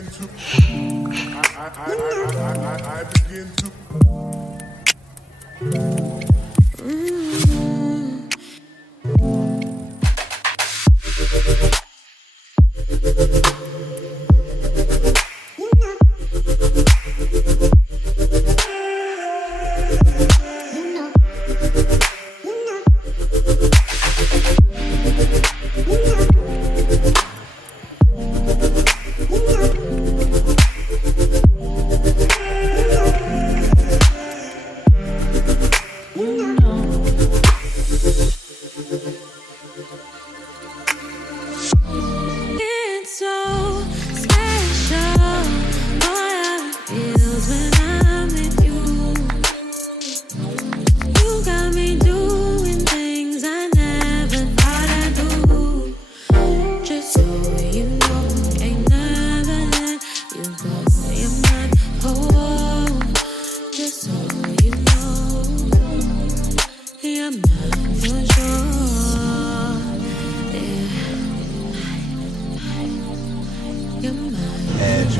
Happy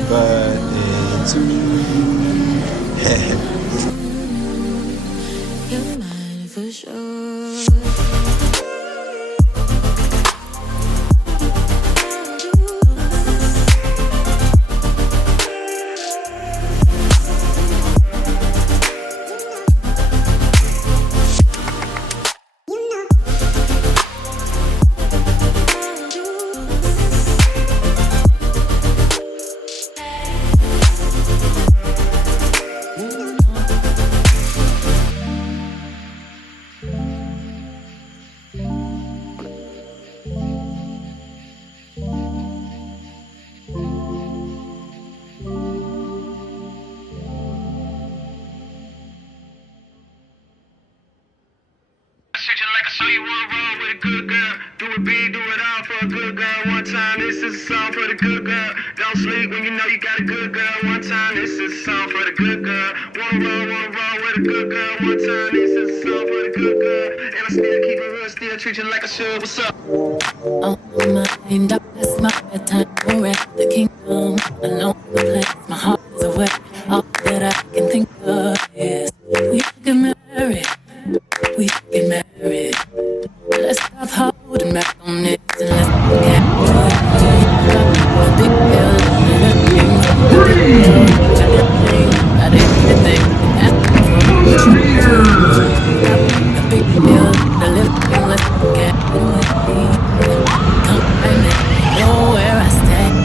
birthday to you. You're mine for sure. So you wanna roll with a good girl, do it big, do it all for a good girl. One time, this is a song for the good girl. Don't sleep when you know you got a good girl. One time, this is a song for the good girl. Wanna roll with a good girl. One time, this is a song for the good girl. And I still keep it real, still treat you like I should. What's up? On my mind, that's my bedtime. We're at the kingdom, alone in the place. My heart is away. All that I can think of is we get married. We get married. Let's stop holding back on it and let's get married. A big pill, everything, got everything, asking for a big pill, the living, let's get married. Come find me, know where I stand.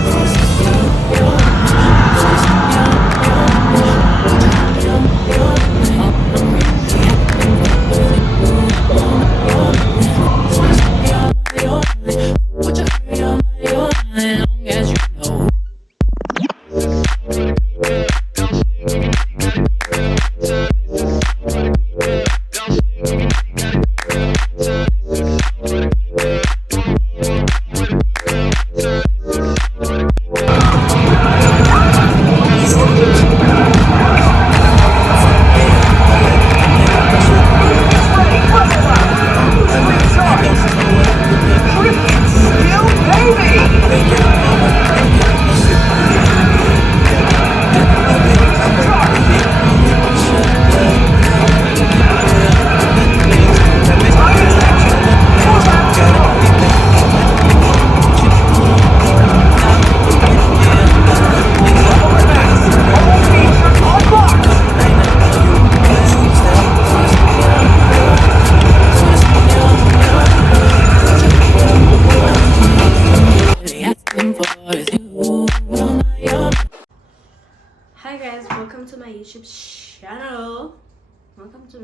Hi guys, welcome to my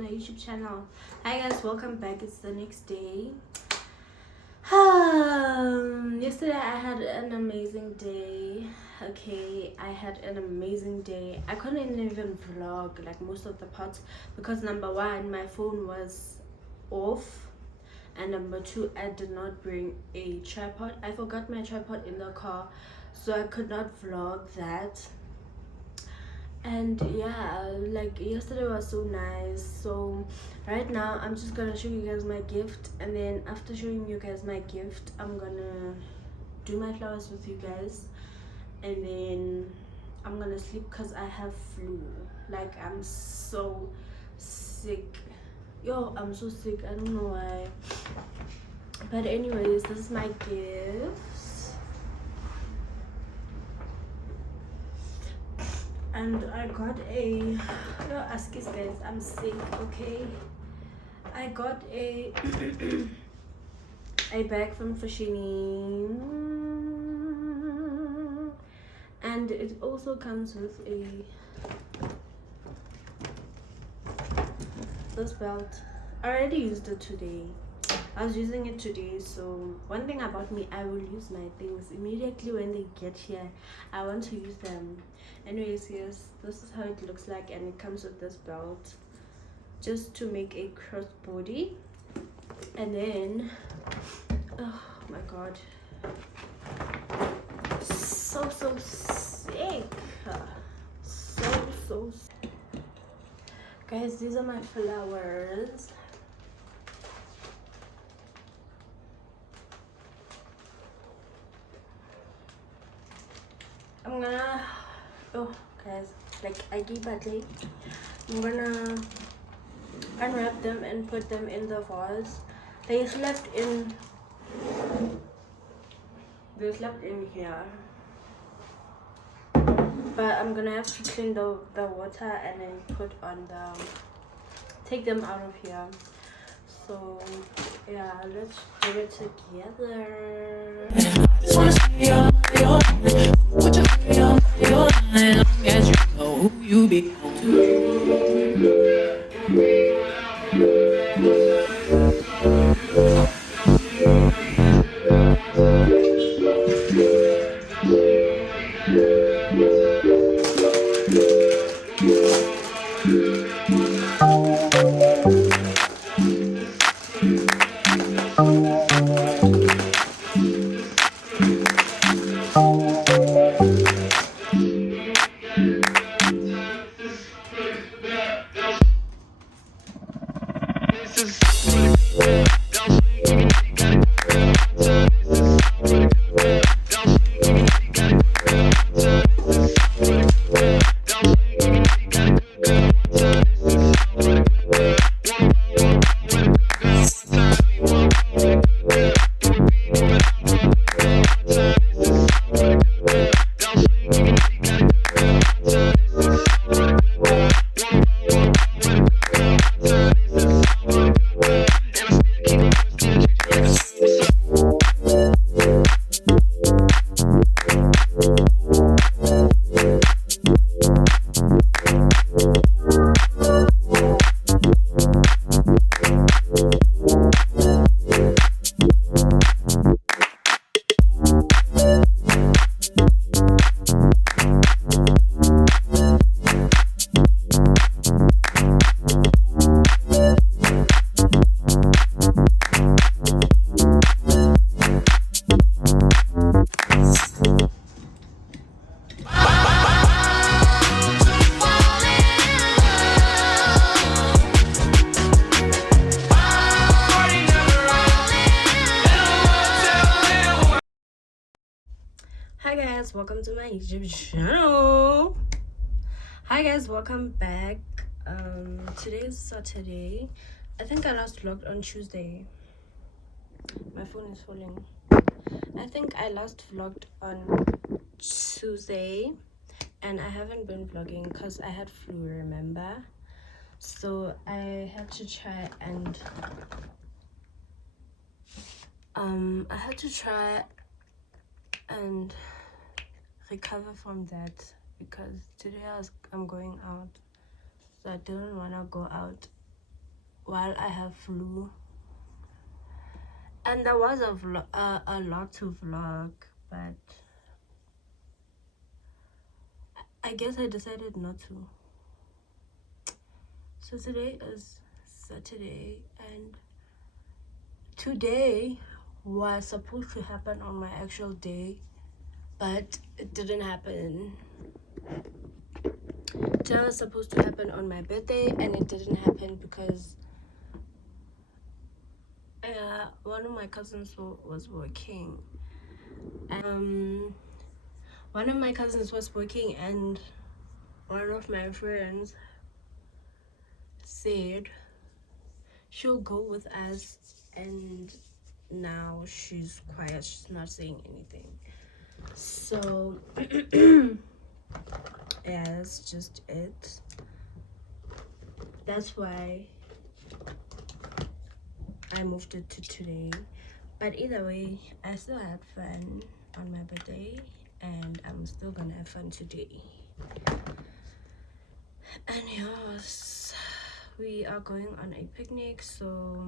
YouTube channel. Hi guys, welcome back. It's the next day. Yesterday I had an amazing day. Okay, I had an amazing day. I couldn't even vlog like most of the parts because number one, my phone was off, and number two, I did not bring a tripod. I forgot my tripod in the car, so I could not vlog that. And yeah, like yesterday was so nice. So right now I'm just gonna show you guys my gift, and then after showing you guys my gift, I'm gonna do my flowers with you guys, and then I'm gonna sleep because I have flu. Like, I'm so sick. Yo, I'm so sick. I don't know why. But anyways, this is my gifts. And I got a, no, excuse guys, I'm sick, okay? I got a a bag from Fashini, and it also comes with this belt. I already used it today. I was using it today. So one thing about me, I will use my things immediately when they get here. I want to use them. Anyways, yes, this is how it looks like, and it comes with this belt just to make a crossbody. And then, oh my god, so sick, so sick. Guys, these are my flowers. I'm gonna, oh guys, like I keep at late. I'm gonna unwrap them and put them in the vase. They slept in here, but I'm gonna have to clean the water and then take them out of here. So yeah, let's put it together. Just wanna see your put your line as you know who you be. Hi guys, welcome to my YouTube channel. Hi guys, welcome back. Today is Saturday. I think I last vlogged on Tuesday. My phone is falling. I think I last vlogged on Tuesday, and I haven't been vlogging because I had flu, remember? So I had to try and recover from that, because today I'm going out, so I didn't want to go out while I have flu, and there was a lot to vlog, but I guess I decided not to. So today is Saturday, and today was supposed to happen on my actual day, but it didn't happen. Today was supposed to happen on my birthday, and it didn't happen because one of my cousins was working. one of my cousins was working, and one of my friends said she'll go with us, and now she's quiet, she's not saying anything. So yeah, that's just it. That's why I moved it to today. But either way, I still had fun on my birthday, and I'm still gonna have fun today. And yes, we are going on a picnic, so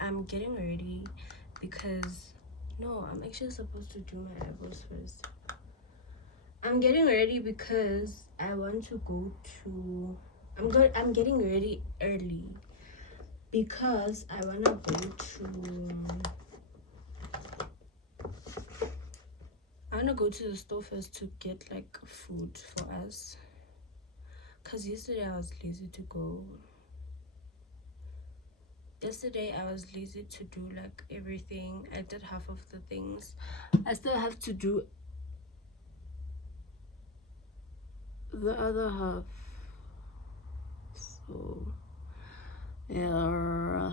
I'm getting ready because no, I'm actually supposed to do my eyebrows first. I'm getting ready because I want to go to I'm getting ready early because I want to go to the store first to get like food for us, because yesterday I was lazy to go. Yesterday I was lazy to do like everything. I did half of the things. I still have to do the other half. So yeah.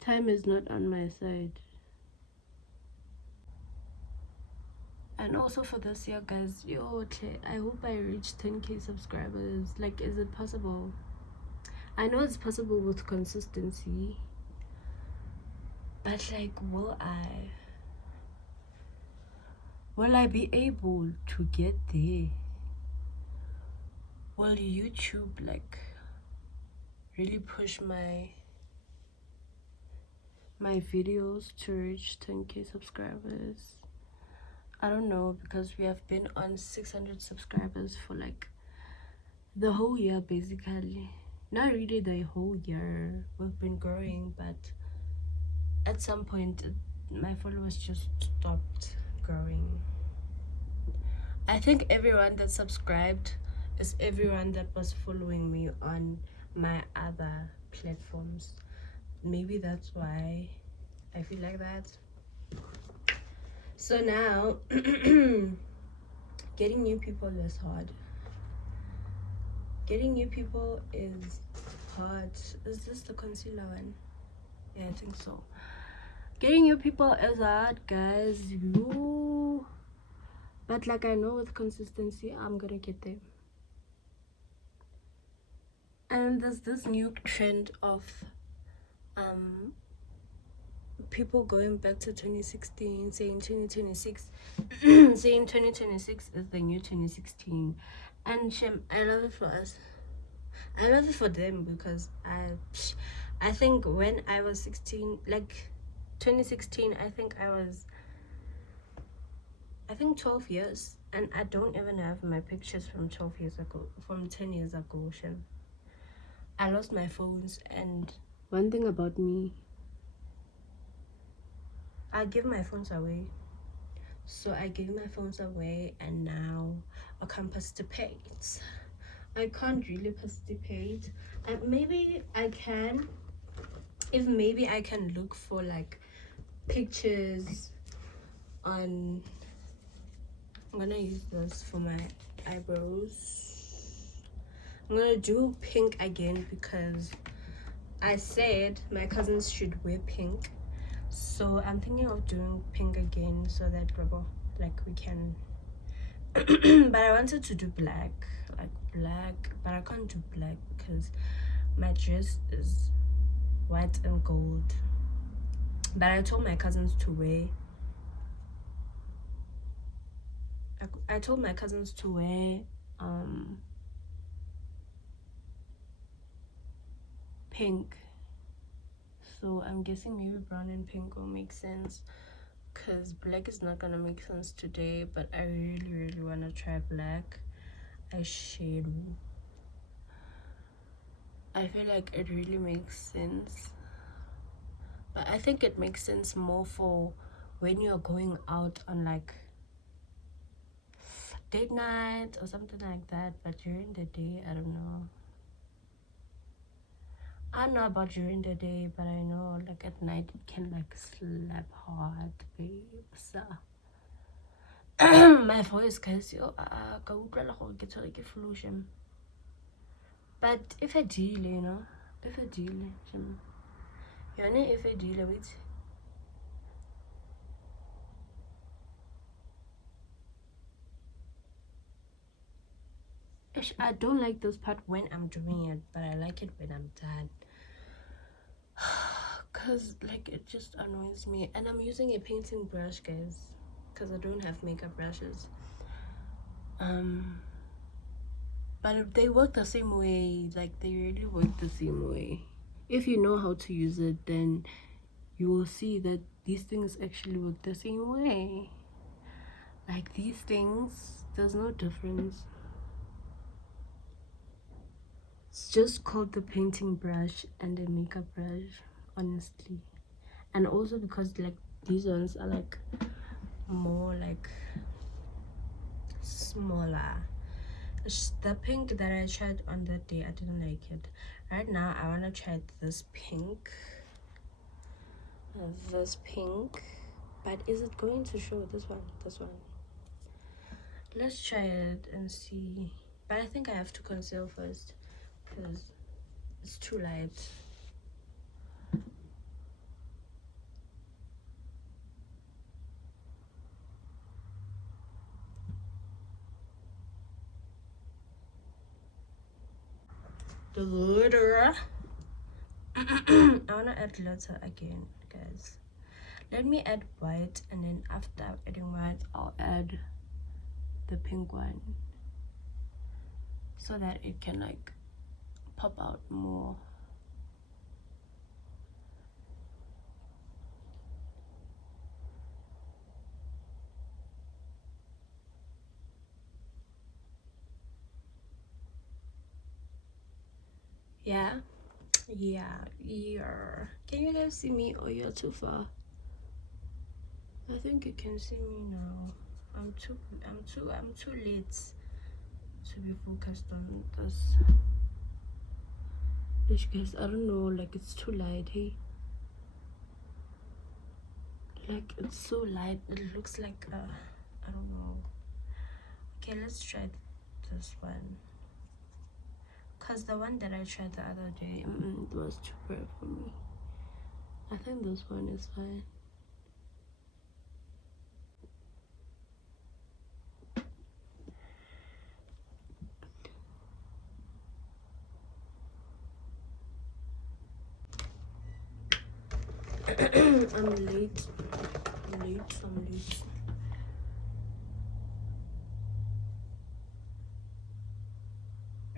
Time is not on my side. And also for this year, guys, I hope I reach 10k subscribers. Like, is it possible? I know it's possible with consistency, but like, will I be able to get there? Will YouTube like really push my videos to reach 10k subscribers? I don't know, because we have been on 600 subscribers for like the whole year, basically. Not really the whole year, we've been growing, but at some point my followers just stopped growing. I think everyone that subscribed is everyone that was following me on my other platforms. Maybe that's why I feel like that. So now getting new people is hard. Getting new people is hard. Is this the concealer one? Yeah, I think so. Getting new people is hard, guys. But like, I know with consistency I'm gonna get there. And there's this new trend of people going back to 2016, saying 2026 saying 2026 is the new 2016. And Shem, I love it for us. I love it for them, because I think when I was 16, like 2016, I think 12 years, and I don't even have my pictures from 12 years ago, from 10 years ago. Shem, I lost my phones, and one thing about me, I give my phones away. So I gave my phones away, and now I can't participate. I can't really participate. Maybe I can, if maybe I can look for like pictures on, I'm gonna use this for my eyebrows. I'm gonna do pink again because I said my cousins should wear pink. So I'm thinking of doing pink again, so that like we can but I wanted to do black, but I can't do black because my dress is white and gold. But I told my cousins to wear pink. So I'm guessing maybe brown and pink will make sense, because black is not gonna make sense today. But I really want to try black eyeshadow. I feel like it really makes sense, but I think it makes sense more for when you're going out on like date night or something like that. But during the day, I don't know. I don't know about during the day, but I know like at night it can like slap hard, babe. So my voice, guys, yo, ka utlwela gore ke tshwere ke flu, shem. But if I deal, you know, if I deal, shem. Yone if I deal, wait. I don't like this part when I'm doing it, but I like it when I'm done. Cause like it just annoys me, and I'm using a painting brush, guys, because I don't have makeup brushes. But they work the same way. Like they really work the same way. If you know how to use it, then you will see that these things actually work the same way. Like these things, there's no difference. It's just called the painting brush and the makeup brush, honestly. And also because like these ones are like more like smaller. The pink that I tried on that day, I didn't like it. Right now I want to try this pink, but is it going to show? This one, let's try it and see. But I think I have to conceal first because it's too light. The glitter. I want to add glitter again, guys. Let me add white, and then after adding white I'll add the pink one so that it can like pop out more. Yeah. Can you guys see me, or you're too far? I think you can see me now. I'm too late to be focused on this. Guys, I don't know, like it's too light, hey? Like it's so light, it looks like I don't know. Okay, let's try this one. Cause the one that I tried the other day, it was too bright for me. I think this one is fine. I'm late.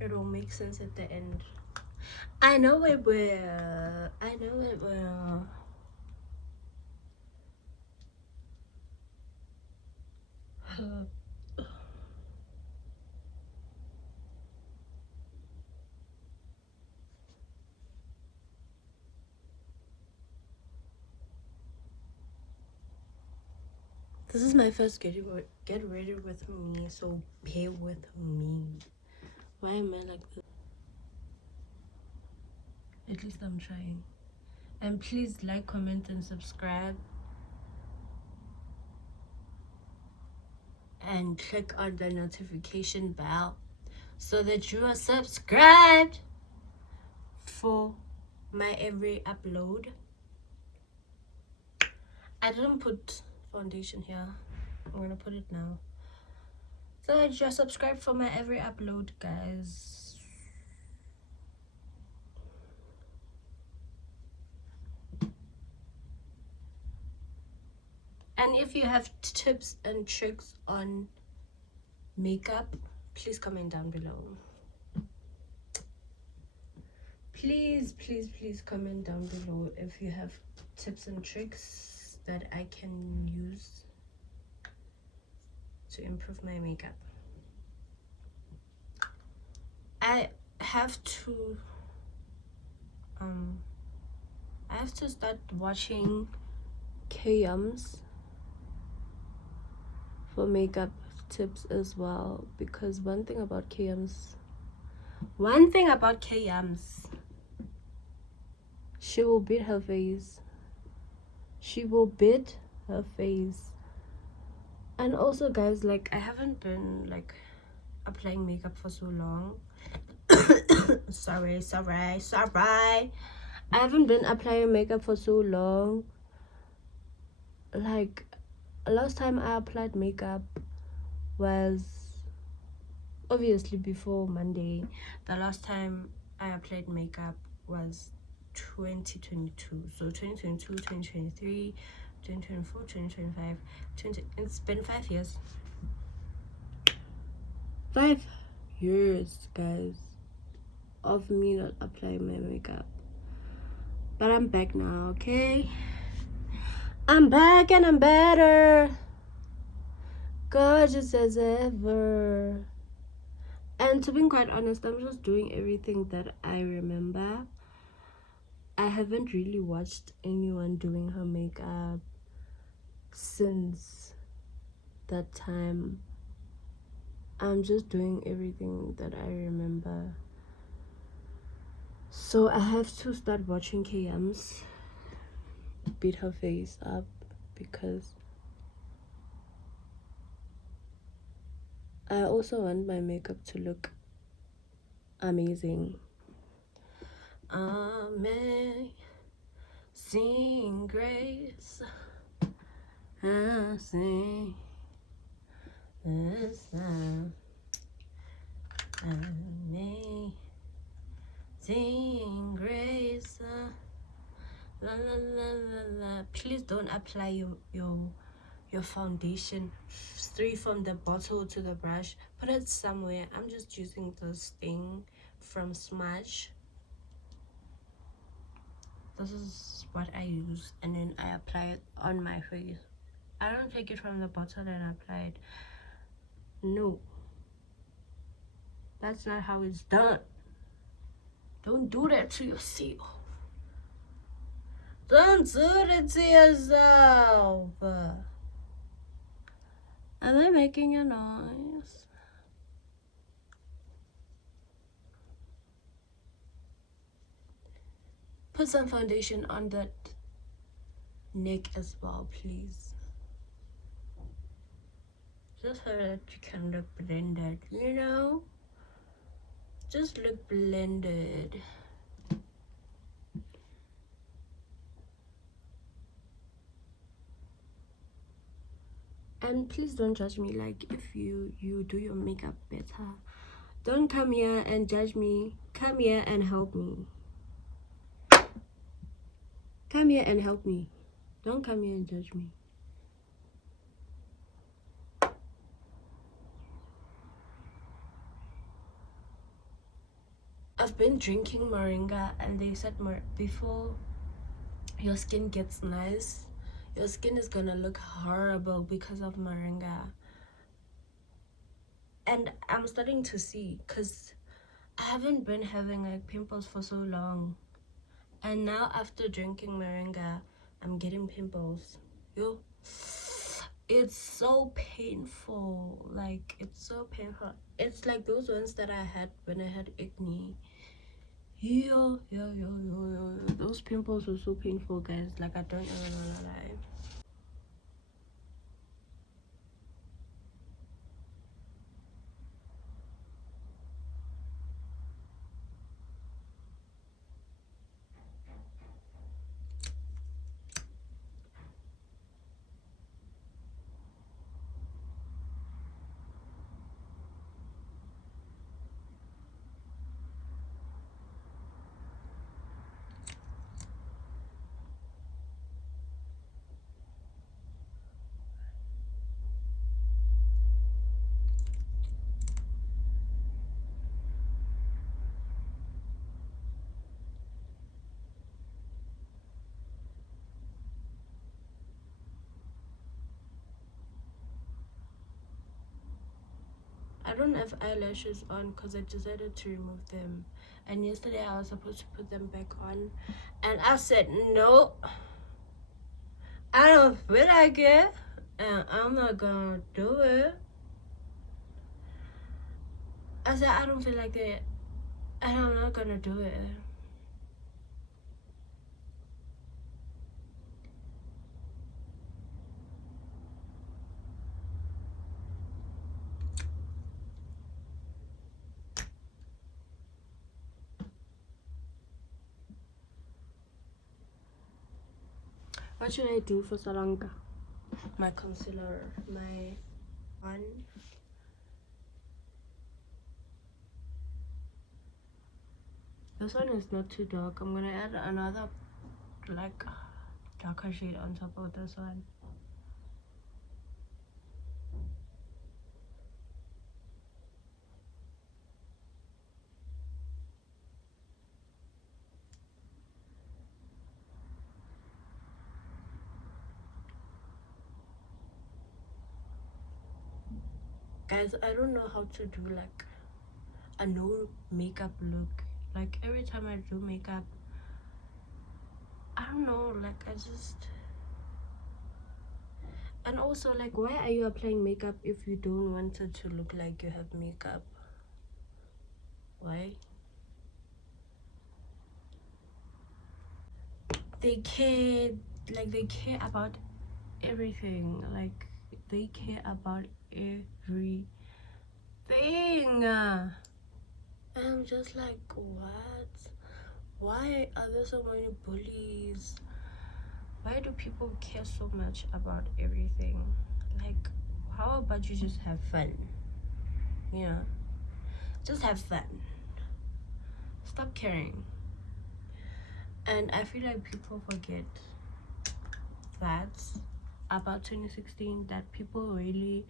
It will make sense at the end. I know it will. This is my first get ready with me, so bear with me. Why am I like this? At least I'm trying. And please like, comment, and subscribe. And click on the notification bell so that you are subscribed for my every upload. I didn't put foundation here. I'm gonna put it now. So that you're subscribed for my every upload, guys. And if you have tips and tricks on makeup, please comment down below. Please comment down below if you have tips and tricks that I can use to improve my makeup. I have to start watching Kayums for makeup tips as well, because one thing about Kayums She will beat her face. She will beat her face. And also, guys, like, I haven't been like applying makeup for so long. sorry. I haven't been applying makeup for so long. Like, last time I applied makeup was obviously before Monday. The last time I applied makeup was 2022. So 2022, 2023, 2024, 2025, it's been 5 years. 5 years, guys, of me not applying my makeup. But I'm back now, okay? I'm back and I'm better. Gorgeous as ever. And to be quite honest, I'm just doing everything that I remember. I haven't really watched anyone doing her makeup since that time. I'm just doing everything that I remember. So I have to start watching KM's beat her face up because I also want my makeup to look amazing. Amazing grace, I sing this song. Amazing grace, la la la la la. Please don't apply your foundation straight from the bottle to the brush. Put it somewhere. I'm just using this thing from Smudge. This is what I use, and then I apply it on my face. I don't take it from the bottle and apply it. No, that's not how it's done. Don't do that to yourself. Don't do that to yourself. Am I making a noise? Put some foundation on that neck as well, please. Just so that you can look blended, you know? Just look blended. And please don't judge me. Like, if you do your makeup better, don't come here and judge me. Come here and help me. Come here and help me. Don't come here and judge me. I've been drinking moringa, and they said before your skin gets nice, your skin is gonna look horrible because of moringa. And I'm starting to see, because I haven't been having like pimples for so long, and now after drinking moringa I'm getting pimples. Yo, it's so painful. Like, it's so painful. It's like those ones that I had when I had acne. Yo. Those pimples were so painful, guys. Like, I don't even wanna lie. I don't have eyelashes on because I decided to remove them, and yesterday I was supposed to put them back on, and I said no, I don't feel like it, and I'm not gonna do it. I said I don't feel like it, and I'm not gonna do it. What should I do for Salonga? My concealer, my one. This one is not too dark. I'm gonna add another like darker shade on top of this one. Guys, I don't know how to do like a no makeup look. Like every time I do makeup, I don't know, like I just. And also, like, why are you applying makeup if you don't want it to look like you have makeup? Why? They care, like they care about everything. Like they care about everything. And I'm just like, what? Why are there so many bullies? Why do people care so much about everything? Like, how about you just have fun? You know, just have fun. Stop caring. And I feel like people forget that about 2016, that people really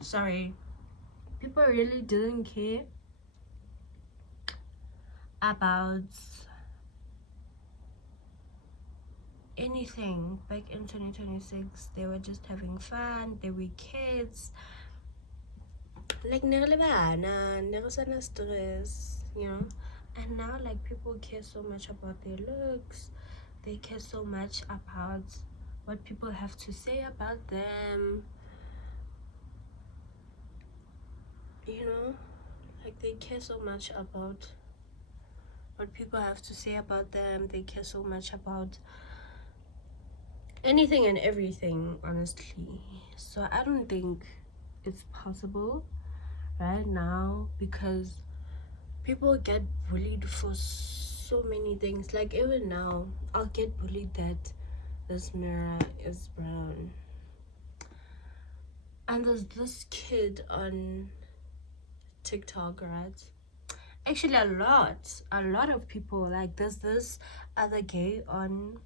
sorry, people really didn't care about anything back in 2026. They were just having fun, they were kids, like never stress, you know. And now like people care so much about their looks, they care so much about what people have to say about them, you know. Like they care so much about what people have to say about them. They care so much about anything and everything, honestly. So I don't think it's possible right now, because people get bullied for so many things. Like even now, I'll get bullied that this mirror is brown. And there's this kid on TikTok, right? Actually, a lot of people. Like there's this other gay on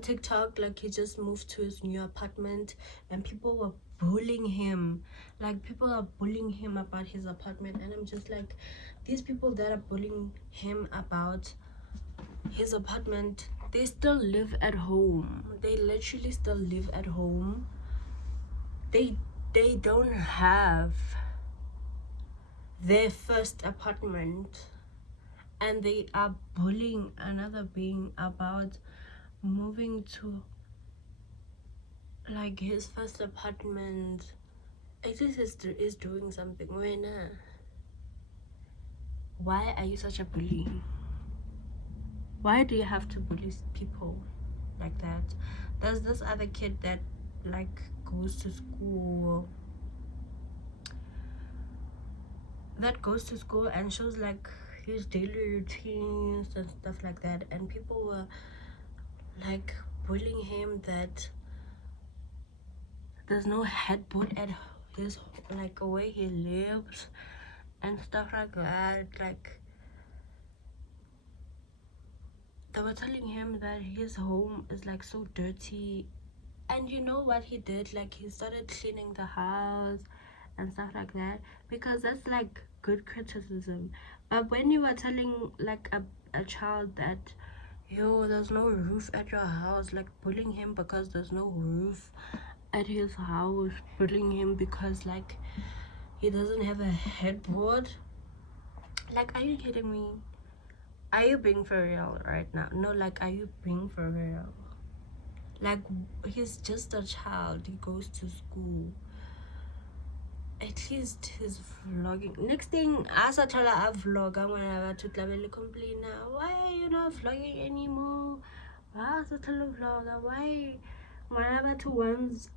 TikTok. Like he just moved to his new apartment, and people were bullying him. Like people are bullying him about his apartment, and I'm just like, these people that are bullying him about his apartment, they still live at home. They literally still live at home. They don't have their first apartment, and they are bullying another being about moving to like his first apartment. It is doing something. Why are you such a bully? Why do you have to bully people like that? There's this other kid that like goes to school and shows like his daily routines and stuff like that, and people were like bullying him that there's no headboard at his like where he lives and stuff like that. Like they were telling him that his home is like so dirty, and you know what he did? Like he started cleaning the house and stuff like that, because that's like good criticism. But when you are telling like a child that, yo, there's no roof at your house, like bullying him because there's no roof at his house, bullying him because like he doesn't have a headboard. Like, are you kidding me? Are you being for real right now? No, like, are you being for real? Like, he's just a child, he goes to school. At least he's vlogging. Next thing, as I tell her I vlog, I'm gonna to complain now. Why are you not vlogging anymore? Why as I tell her vlogger? Why? Whenever to ones,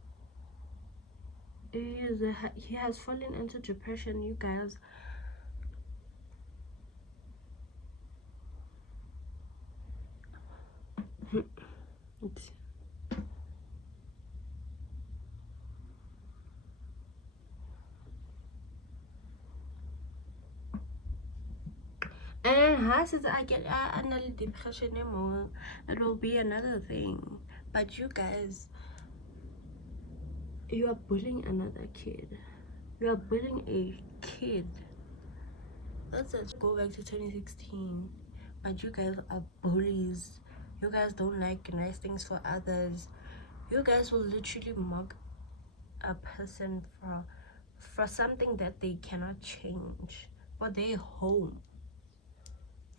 he has fallen into depression, you guys. It's- And since I get another depression anymore, it will be another thing. But you guys, you are bullying another kid. You are bullying a kid. Let's just go back to 2016. But you guys are bullies. You guys don't like nice things for others. You guys will literally mock a person for something that they cannot change. For their home.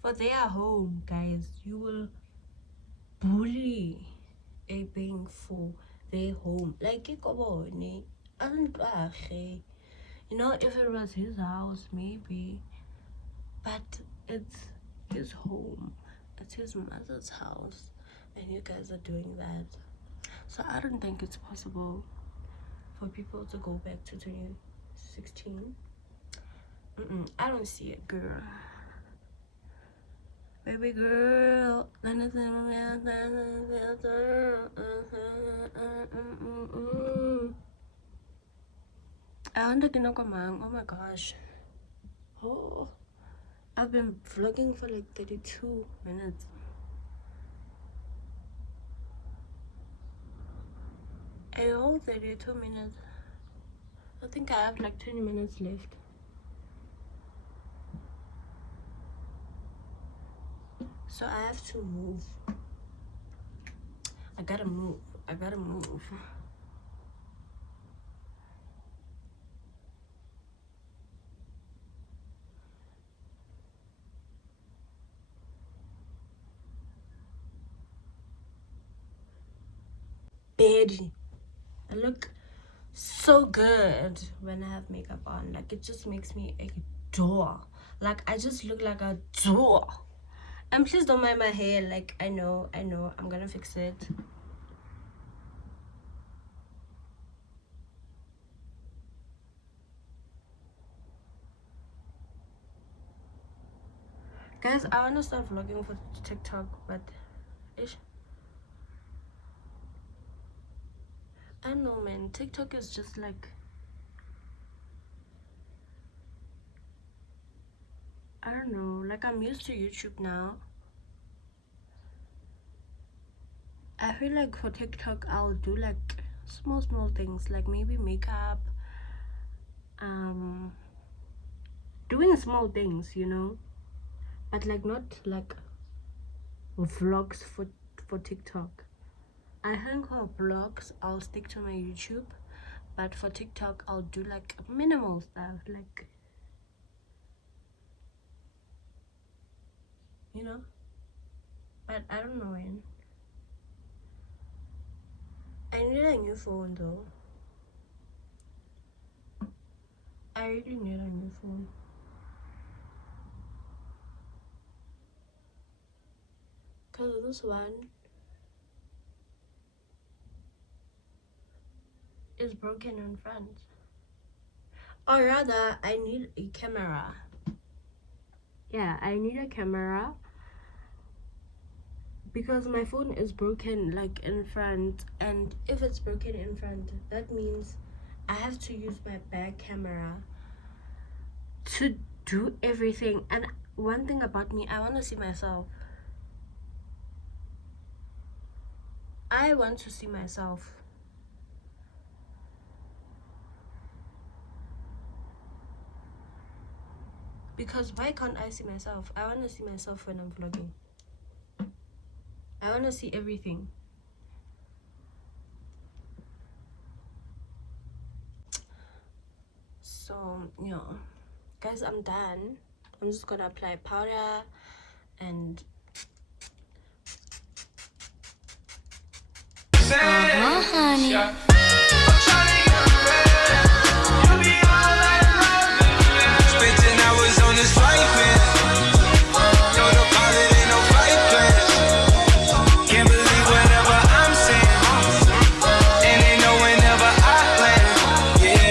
For their home, guys. You will bully a being for their home. Like, you know, if it was his house, maybe. But it's his home. It's his mother's house. And you guys are doing that. So I don't think it's possible for people to go back to 2016. I don't see it, girl. Baby girl. I want to know, oh my gosh. Oh, I've been vlogging for like 32 minutes. I hold 32 minutes. I think I have like 20 minutes left. So I have to move. I gotta move. Baby, I look so good when I have makeup on. Like, it just makes me a doll. Like, I just look like a doll. And please don't mind my hair. Like, I know, I'm gonna fix it. Guys, I wanna start vlogging for TikTok, but I don't know, man. TikTok is just like, I don't know, like, I'm used to YouTube now. I feel like for TikTok I'll do like small things, like maybe makeup, doing small things, you know, but like not like vlogs for TikTok. I think for vlogs I'll stick to my YouTube, but for TikTok I'll do like minimal stuff, like, you know. But I don't know when. I need a new phone though. I really need a new phone. Cause this one is broken in front. Or rather, I need a camera. Yeah, I need a camera. Because my phone is broken like in front, and if it's broken in front, that means I have to use my back camera to do everything. And one thing about me, I want to see myself. I want to see myself. Because why can't I see myself? I want to see myself when I'm vlogging. I want to see everything. So, you know, guys, I'm done. I'm just gonna apply powder and honey. Spending hours on this flight, man. No pilot, ain't no flight plan. Can't believe whatever I'm saying. And they know whenever I land. Yeah.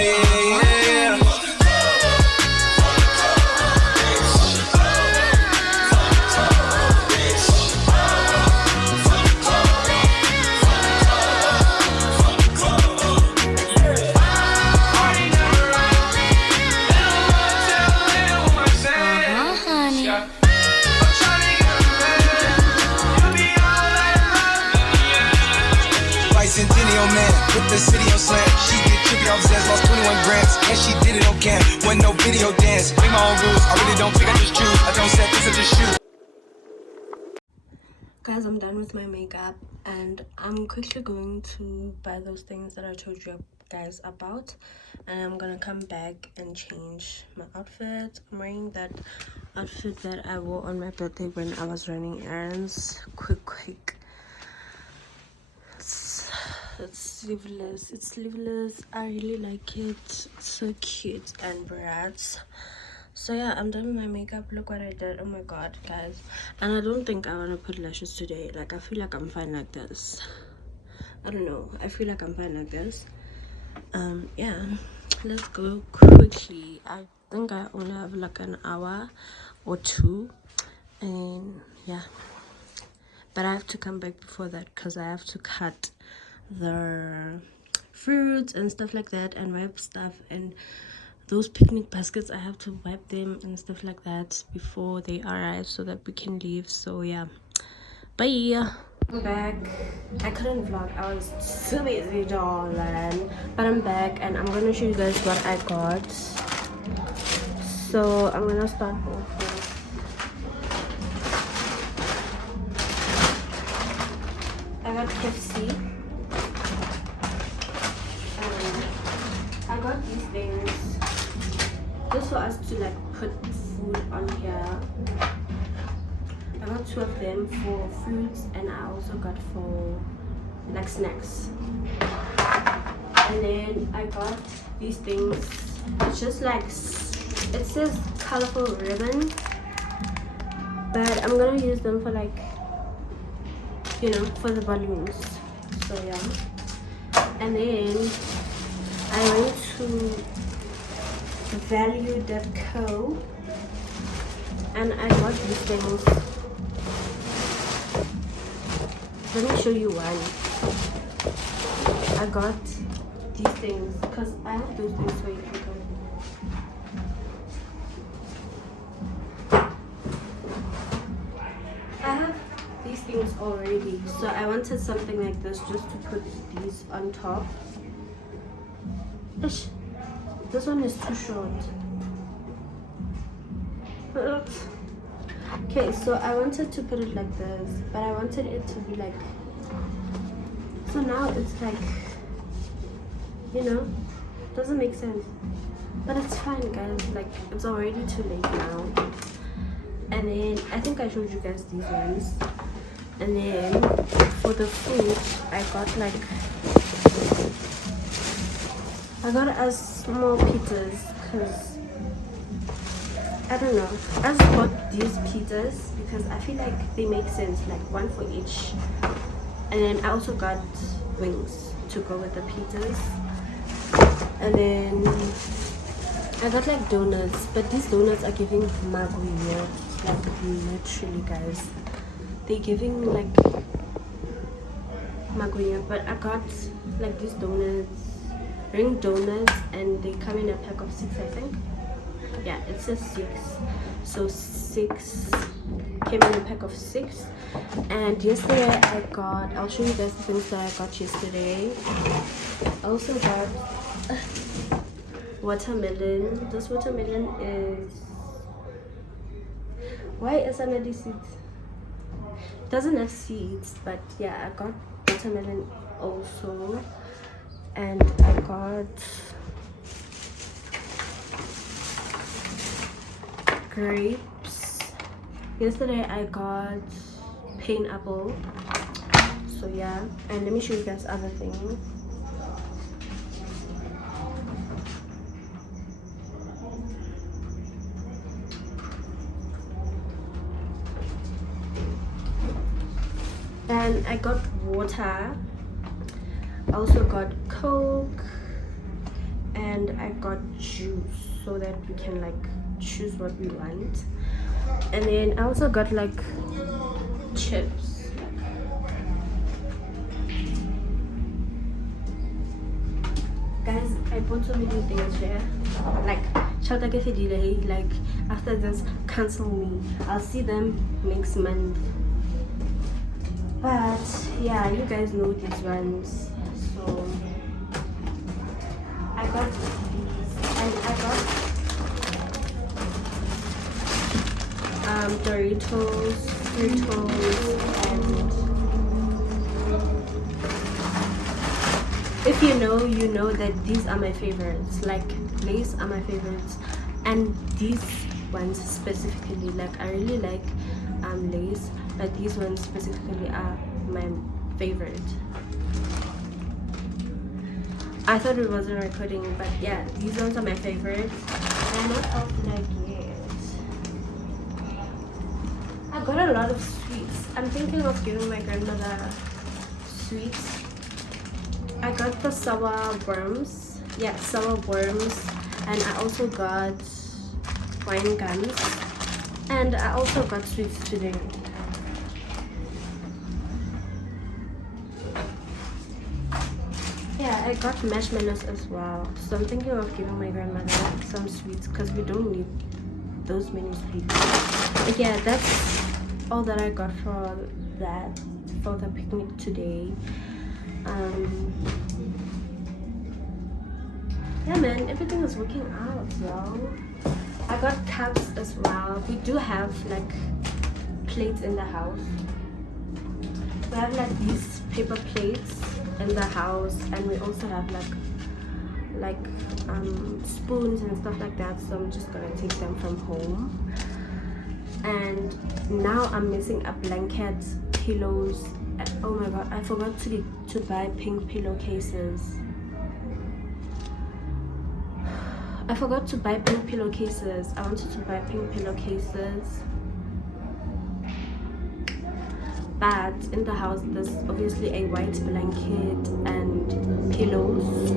the city on slam. She get trippy off Zans, lost 21 grams, and she did it on cam. Wasn't no video dance. Make my own rules. I really don't think I just choose. I don't set things, I just shoot. Guys, I'm done with my makeup and I'm quickly going to buy those things that I told you guys about, and I'm gonna come back and change my outfit. I'm wearing that outfit that I wore on my birthday when I was running errands. Quick. It's sleeveless. I really like it. It's so cute and bright. So yeah, I'm done with my makeup. Look what I did. Oh my god, guys. And I don't think I want to put lashes today. Like, I feel like I'm fine like this. I don't know, I feel like I'm fine like this. Yeah, let's go quickly. I think I only have like an hour or two, and yeah, but I have to come back before that because I have to cut the fruits and stuff like that and wipe stuff, and those picnic baskets, I have to wipe them and stuff like that before they arrive so that we can leave. So yeah, bye. I'm back. I couldn't vlog, I was too busy, darling, but I'm back and I'm gonna show you guys what I got. So I'm gonna start off with I got KFC. I got these things just for us to like put food on here. I got 2 of them for fruits, and I also got for like snacks. And then I got these things. It's just like, it says colorful ribbon, but I'm gonna use them for like, you know, for the balloons. So yeah. And then I went to value.co and I got these things. Let me show you one. I got these things because I have those things so you can go. I have these things already, so I wanted something like this just to put these on top. Ish, this one is too short. Okay, so I wanted to put it like this, but I wanted it to be like, so now it's like, you know, doesn't make sense, but it's fine, guys. Like, it's already too late now. And then I think I showed you guys these ones. And then for the food, I got as small pizzas because I don't know. I just bought these pizzas because I feel like they make sense, like 1 for each. And then I also got wings to go with the pizzas. And then I got like donuts, but these donuts are giving maguire, like literally, guys. They're giving like maguire, but I got like these donuts, ring donuts, and they come in a pack of 6, I think. Yeah, it says 6, so 6 came in a pack of 6. And yesterday I got, I'll show you guys the things that I got yesterday. I also got watermelon. This watermelon is, why is under these seeds? It doesn't have seeds, but yeah, I got watermelon also. And I got grapes. Yesterday I got pineapple. So yeah, and let me show you guys other things. And I got water. I also got Coke, and I got juice so that we can like choose what we want. And then I also got like chips. Guys, I bought so many things here. Like, like after this, cancel me. I'll see them next month. But yeah, you guys know these ones. So I got these, and I got Doritos, and if you know that these are my favorites. Like Lay's are my favorites, and these ones specifically, like I really like Lay's, but these ones specifically are my favorite. I thought it wasn't recording, but yeah, these ones are my favorites. And what else did I get? I got a lot of sweets. I'm thinking of giving my grandmother sweets. I got the sour worms. Yeah, sour worms. And I also got wine gums. And I also got sweets today. Yeah, I got marshmallows as well. So I'm thinking of giving my grandmother some sweets because we don't need those many sweets. But yeah, that's all that I got for the picnic today. Yeah man, everything is working out well. I got cups as well. We do have like plates in the house. We have like these paper plates in the house, and we also have like spoons and stuff like that, so I'm just gonna take them from home. And now I'm missing a blanket, pillows. Oh my god, I forgot to buy pink pillowcases. I forgot to buy pink pillowcases. I wanted to buy pink pillowcases, but in the house there's obviously a white blanket and pillows,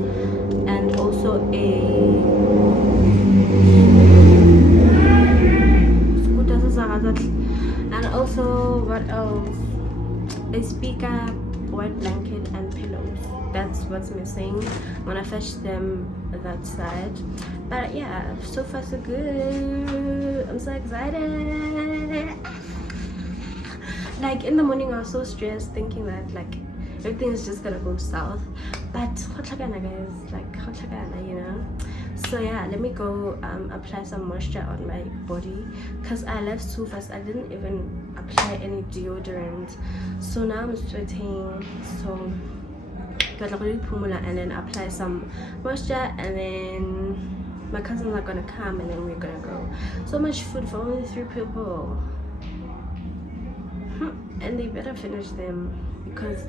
and also and also what else, a speaker, white blanket and pillows. That's what's missing. I'm gonna fetch them that side. But yeah, so far so good. I'm so excited. Like in the morning I was so stressed thinking that like everything is just gonna go south, but guys, like you know. So yeah, let me go apply some moisture on my body because I left so fast. I didn't even apply any deodorant, so now I'm sweating. So and then apply some moisture, and then my cousins are gonna come, and then we're gonna go. So much food for only 3 people. And they better finish them because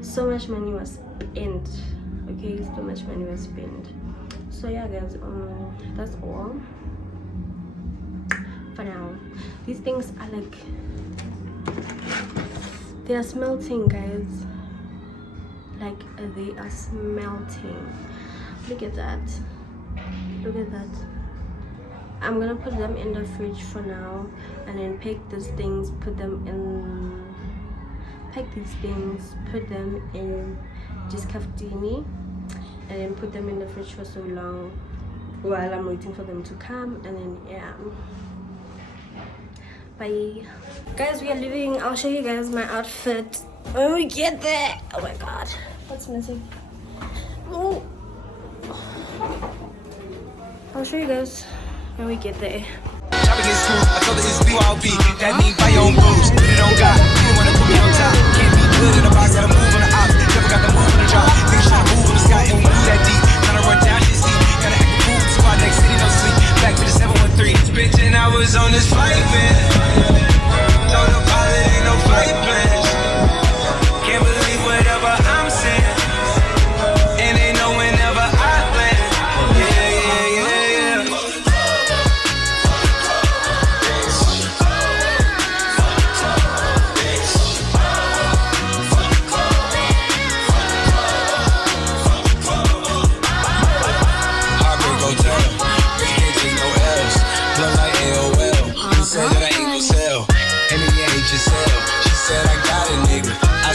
so much money was spent. Okay, so much money was spent. So yeah guys, that's all for now. These things are like, they are smelting guys, like they are smelting. Look at that, look at that. I'm gonna put them in the fridge for now, and then pack these things, put them in just kaftini, and then put them in the fridge for so long while I'm waiting for them to come. And then yeah, bye guys, we are leaving. I'll show you guys my outfit when we get there. Oh my god, what's missing? Oh, I'll show you guys when we get there. Chopping his screws, I told her it's BYOB. That mean buy your own booze. Put it on God, you wanna put me on top. Can't be good in the box, gotta move on the ops. Never got the move on the drop. Niggas tryna move on the sky, and we do that deep. Gotta run down his seat, gotta act a fool. Spot next city, no sleep. Back to the 713. Bitch, and I was on this flight, man. Told the pilot ain't no flight plans. Can't believe whatever I'm saying. And they know whenever I land. Yeah.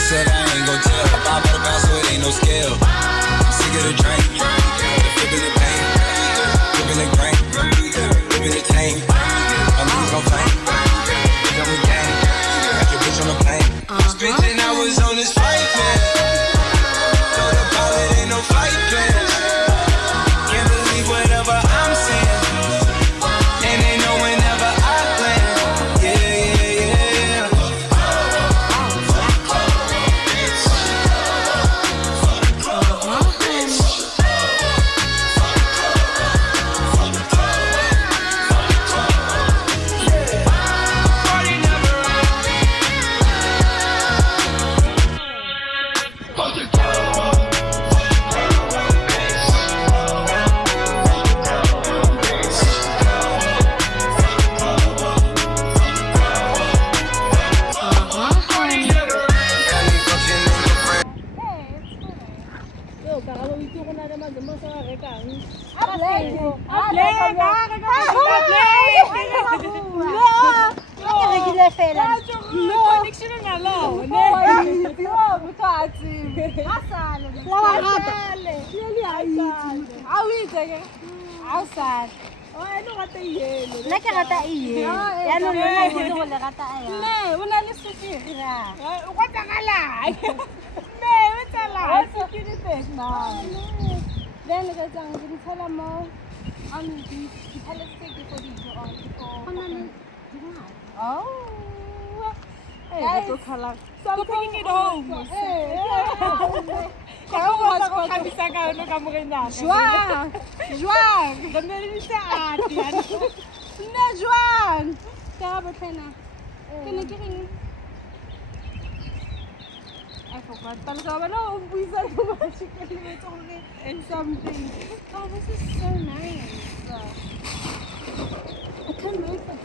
Said I ain't gon' tell. I buy the bounce, so it ain't no scale. I'm sick of the drink, the flipping the pain, flipping the grain, flipping the tank. I'm losing no fame, I'm the game. Got your bitch on the plane. Bitch, and I was on this flight, man. Told the pilot ain't no flight plans. Nna ke rata eiye yaanong lona ke itse go le rata a yang. o na le sukiri ra o go tsagalang o tsala sukiri tena then ke tsang ke ditshela mo on di palestic for dijo on Go na le oh guys so I'm taking it home Juang the merisa ati nne Juang ka botlhena ke ne ke reng I forgot but so ba no buisa too much ke le tsore and something oh this is so nice I can't wait for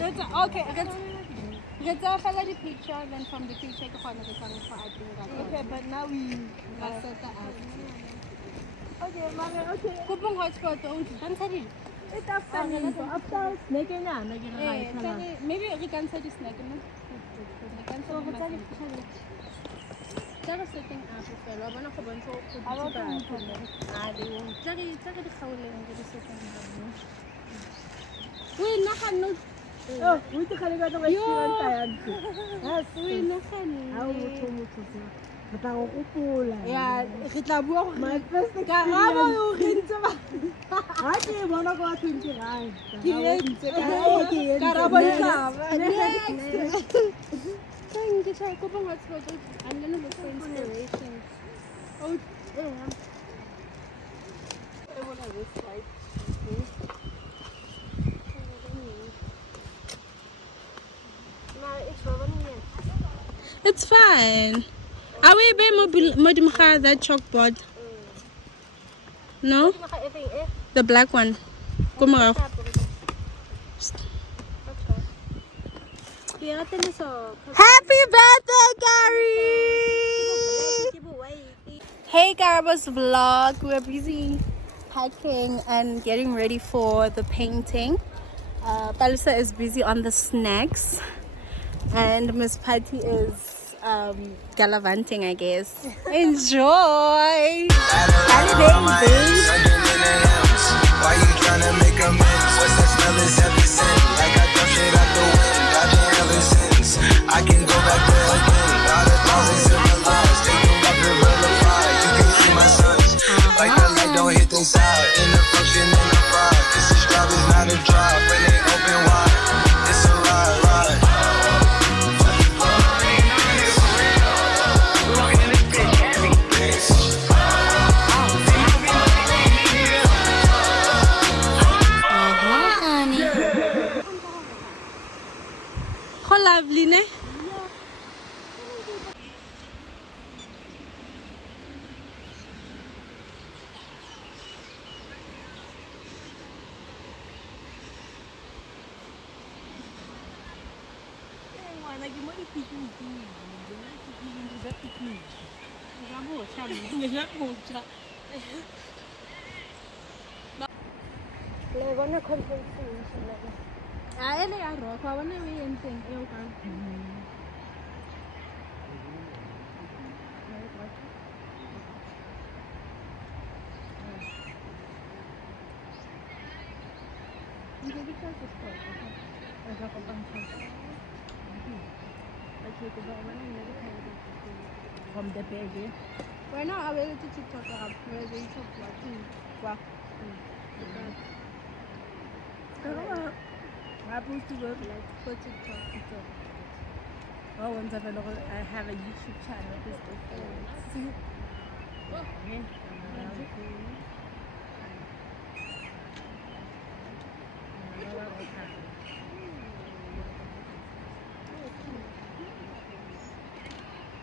that okay let's follow the picture then from the picture ke gone re tsang for I think okay but now we set up okay mama okay kupong hotspot o dantsha dilo maybe we can say this snack no we can so go tsa diphoso tsa go setting up fela bona go bontsha go ditse ba a le tsa di kgaoleng ke di setting up we nagano oh we te khale ka go experience ya ntse we nagano ha o motho re tla go gopola ya re tla bua go my first karabo yo rentse ba ha ke bona go 20 rand ke entse karabo ya next thank you so go bang what's what I'm going to look for inspiration oh yeah I want to this side it's fine. Are we being that chalkboard? No? The black one. Come on. Happy birthday, Gary! Hey, Garaba's vlog. We're busy packing and getting ready for the painting. Palisa is busy on the snacks. And Miss Patty is gallivanting, I guess. Enjoy! Why you tryna make amends? What's that smell is heaven sent? Like I throw shit out the wind, dodging hella sins. I can go back there again. All the thousands in my lives, they can rock the fire. You can see my sons, like the light don't hit the side. In the function in the fire. This is job is not a drive. When they open wide, it's a ride. How lovely, ne? Ele ya ro kwa bona we enteng e o ka from the baby. Right now I will to TikTok up where they talk about I supposed to work like for TikTok. Oh, once I have a YouTube channel.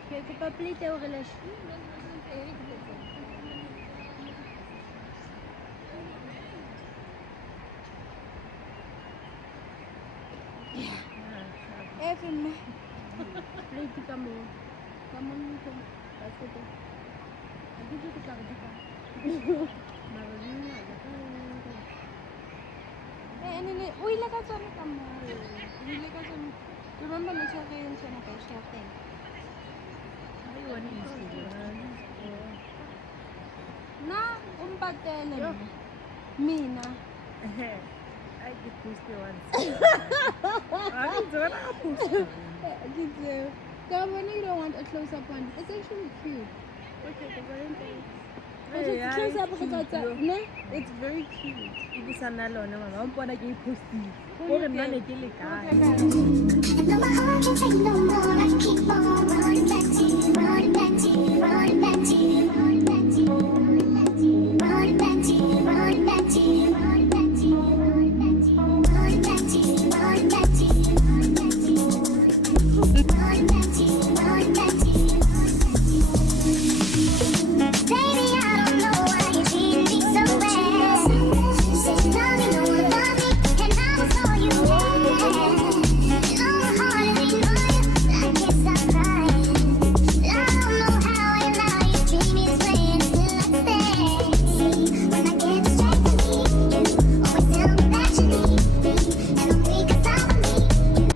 Tu peux pas plier tes oreilles. Even Lady kamu itu pasti tu. Aku juga tak ada. Barunya ada kan. Ini, uy laga sana kamu. Uy laga sana. Remember na siya kayo sa shopping. Na, umpatele mina. I get boosted once. Come when you don't want a close-up one. It's actually cute. Okay, the Valentine. Close up, no? It's very cute. It's a nalona, mama. I'm gonna get posted. Oh, I'm not a guy. And though my heart can take no more, I keep on running back to you, running back to you, running back to you, running back to you, running back to you, running back to you, running back to you, running back to you, running back to you, running back to you, running back to you, running back to you, running back to you. Baby, I don't know why you treat me so bad. Said you love me, no one loved me, and I was all you had. Long hearted and loyal, I can't stop crying. I don't know how and how you treat me this way, and still I stay. See, when I get distracted, you always tell me that you need me, and I'm weak 'cause I believe you.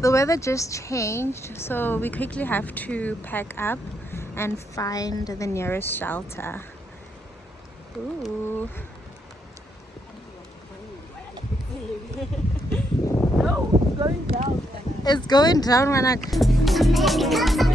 The weather just changed, so we quickly have to pack up and find the nearest shelter. Ooh. No, it's going down. It's going down when I... I'm mad because I'm